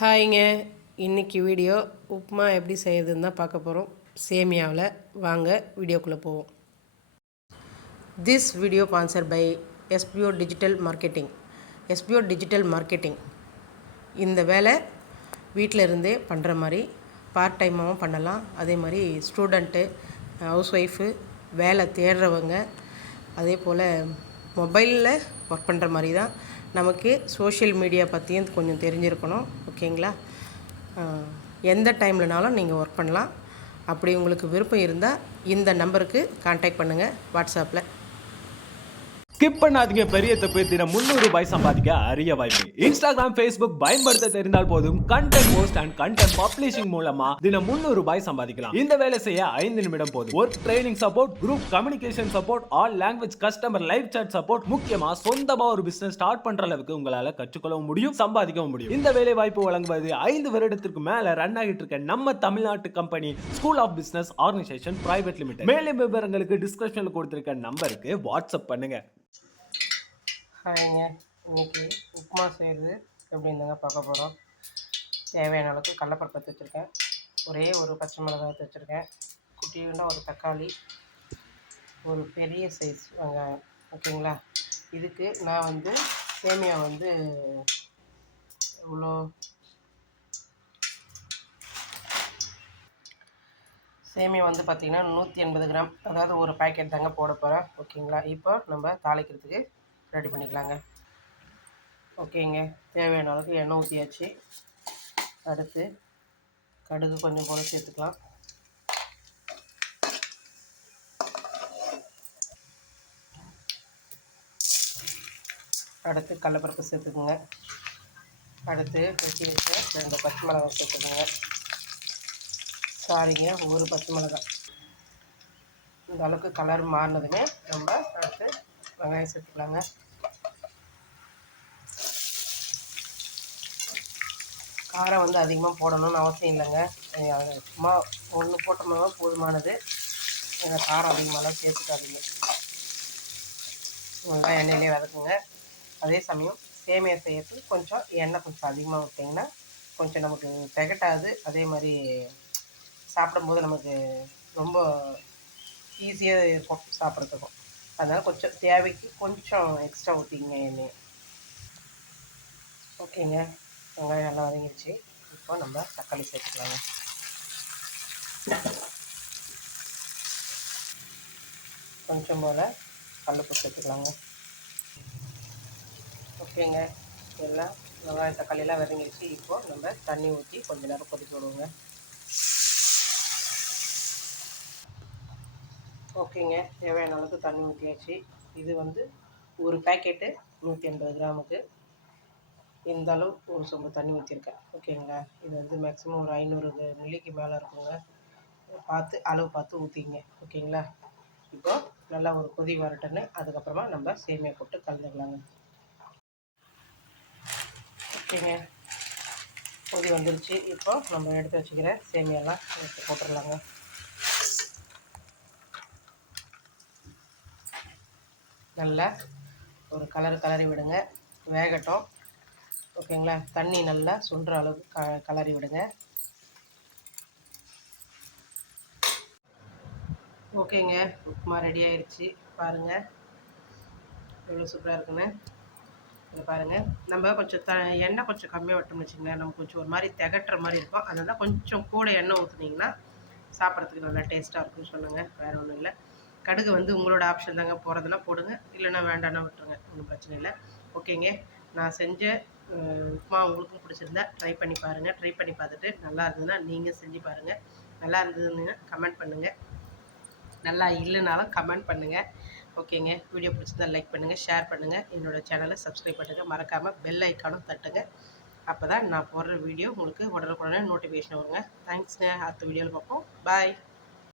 ஹாய்ங்க. இன்றைக்கி வீடியோ உப்புமா எப்படி செய்கிறதுன்னு தான் பார்க்க போகிறோம். சேமியாவில் வாங்க வீடியோக்குள்ளே போவோம். This video sponsor by SPO digital marketing. SPO digital marketing இந்த வேலை வீட்டில் இருந்தே பண்ணுற மாதிரி பார்ட் டைமாகவும் பண்ணலாம். அதே மாதிரி ஸ்டூடெண்ட்டு, ஹவுஸ் ஒய்ஃபு, வேலை தேடுறவங்க, அதே போல் மொபைலில் ஒர்க் பண்ணுற மாதிரி தான். நமக்கு சோஷியல் மீடியா பற்றியும் கொஞ்சம் தெரிஞ்சிருக்கணும். ஓகேங்களா? எந்த டைம்லனாலும் நீங்கள் ஒர்க் பண்ணலாம். அப்படி உங்களுக்கு விருப்பம் இருந்தால் இந்த நம்பருக்கு கான்டாக்ட் பண்ணுங்கள் வாட்ஸ்அப்பில். ஸ்கிப் பண்ணாதீங்க. பெரிய தப்பு. தினம் 300 ரூபாய் சம்பாதிக்க அரிய வாய்ப்பு. இன்ஸ்டாகிராம், ஃபேஸ்புக் பயன்படுத்த தெரிந்தால் போதும். Content post and content publishing மூலமா தினம் 300 ரூபாய் சம்பாதிக்கலாம். இந்த வேலை செய்ய 5 நிமிடம் போதும். Work training support, group communication support, all language customer live chat support, முக்கியமா சொந்தமா ஒரு பிசினஸ் ஸ்டார்ட் பண்ற அளவுக்கு உங்களால கற்றுக்கொள்ளவும் முடியும், சம்பாதிக்கவும் முடியும். இந்த வேலை வாய்ப்பு வழங்குவது 5 வருடத்திற்கு மேல ரன் ஆகிட்டு இருக்க நம்ம தமிழ்நாட்டு company school of business organisation private limited. மேலும் விவரங்களுக்கு டிஸ்கிரிப்ஷன்ல கொடுத்திருக்க நம்பருக்கு வாட்ஸ்அப் பண்ணுங்க. ஹாய்ங்க. இன்றைக்கி உப்புமா செய்கிறது எப்படின்னு தாங்க பார்க்க போகிறோம். தேவையான அளவுக்கு கடலப்பருப்பு எடுத்து வச்சுருக்கேன். ஒரே ஒரு பச்சை மிளகாய் எடுத்து வச்சுருக்கேன். குட்டியுண்டா ஒரு தக்காளி, ஒரு பெரிய சைஸ் வெங்காயம். ஓகேங்களா? இதுக்கு நான் சேமியா இவ்வளோ சேமியா பார்த்திங்கன்னா 180 கிராம், அதாவது ஒரு பேக்கெட் தாங்க போட போகிறேன். ஓகேங்களா? இப்போ நம்ம தாளிக்கிறதுக்கு ரெடி பண்ணிக்கலாங்க. ஓகேங்க. தேவையான அளவுக்கு எண்ணெய் ஊற்றியாச்சு. அடுத்து கடுகு கொஞ்சம் போல சேர்த்துக்கலாம். அடுத்து கடலைப்பருப்பு சேர்த்துக்குங்க. அடுத்து வெட்டி வச்ச 2 பச்சை மிளகாய் சேர்த்துக்குங்க. சாரிங்க, ஒரு பச்சை மிளகாய். இந்த அளவுக்கு கலர் மாறினதுமே நம்ம அடுத்து வெங்காயம் சேர்த்துக்கலாங்க. காரம் அதிகமாக போடணும்னு அவசியம் இல்லைங்க. சும்மா ஒன்று போட்டோம்னா போதுமானது. ஏன்னா காரம் அதிகமாகலாம் சேர்த்துக்காதீங்க. வெங்காயம் எண்ணெயிலே வதக்குங்க. அதே சமயம் சேமியா செய்யறது கொஞ்சம் எண்ணெய் கொஞ்சம் அதிகமாக விட்டிங்கன்னா கொஞ்சம் நமக்கு திகட்டாது. அதே மாதிரி சாப்பிடும்போது நமக்கு ரொம்ப ஈஸியாக இருக்கும் சாப்பிட்றதுக்கும். அதனால் கொஞ்சம் தேவைக்கு கொஞ்சம் எக்ஸ்ட்ரா ஊற்றிங்க எண்ணெய். ஓகேங்க. வெங்காயம் நல்லா வதங்கிடுச்சு. இப்போ நம்ம தக்காளி சேர்த்துக்கலாங்க. கொஞ்சம் போல் கல்லுப்பு சேர்த்துக்கலாங்க. ஓகேங்க. எல்லாம் வெங்காயம் தக்காளியெல்லாம் வதங்கிடுச்சு. இப்போது நம்ம தண்ணி ஊற்றி கொஞ்சம் நேரம் கொதிக்க விடுவோங்க. ஓகேங்க. தேவையான அளவுக்கு தண்ணி ஊற்றியாச்சு. இது ஒரு பேக்கெட்டு 180 கிராமுக்கு இந்த அளவு ஒரு சொம்பு தண்ணி ஊற்றிருக்கேன். ஓகேங்களா? இது மேக்ஸிமம் ஒரு 500 மில்லிக்கு மேலே இருக்குங்க. அளவு பார்த்து ஊற்றிங்க. ஓகேங்களா? இப்போது நல்லா ஒரு கொதி வரட்டுன்னு அதுக்கப்புறமா நம்ம சேமியா போட்டு கலந்துக்கலாங்க. ஓகேங்க. கொதி வந்துருச்சு. இப்போ நம்ம எடுத்து வச்சுக்கிற சேமியாலாம் எடுத்து போட்டுடலாங்க. நல்லா ஒரு கலரி விடுங்க. வேகட்டும். ஓகேங்களா? தண்ணி நல்லா சுண்டுற அளவுக்கு கலரி விடுங்க. ஓகேங்க. உப்புமா ரெடி ஆயிடுச்சு. பாருங்கள் எவ்வளோ சூப்பராக இருக்குன்னு. இதை பாருங்கள். நம்ம கொஞ்சம் எண்ணெய் கொஞ்சம் கம்மியாக விட்டோம்னு வச்சுங்களேன், நமக்கு கொஞ்சம் ஒரு மாதிரி திகட்டுற மாதிரி இருக்கும். அதனால் கொஞ்சம் கூட எண்ணெய் ஊற்றுனீங்கன்னா சாப்பிட்றதுக்கு நல்லா டேஸ்ட்டாக இருக்குன்னு சொல்லுங்கள். வேறு ஒன்றும் இல்லை. கடுகு உங்களோட ஆப்ஷன் தாங்க. போகிறதுனா போடுங்க, இல்லைன்னா வேண்டாம்னா விட்டுருங்க. ஒன்றும் பிரச்சனை இல்லை. ஓகேங்க. நான் செஞ்ச உப்புமா உங்களுக்கும் பிடிச்சிருந்தா ட்ரை பண்ணி பாருங்கள். ட்ரை பண்ணி பார்த்துட்டு நல்லா இருந்ததுன்னா நீங்கள் செஞ்சு பாருங்கள். நல்லா இருந்ததுன்னா கமெண்ட் பண்ணுங்கள். நல்லா இல்லைனாலும் கமெண்ட் பண்ணுங்கள். ஓகேங்க. வீடியோ பிடிச்சிருந்தா லைக் பண்ணுங்கள், ஷேர் பண்ணுங்கள். என்னோடய சேனலை சப்ஸ்கிரைப் பண்ணுங்கள். மறக்காமல் பெல் ஐக்கானும் தட்டுங்க. அப்போ தான் நான் போடுற வீடியோ உங்களுக்கு உடனுக்குடனே நோட்டிஃபிகேஷன் வருங்க. தேங்க்ஸ்ங்க. அடுத்த வீடியோவில் பார்ப்போம். பாய்.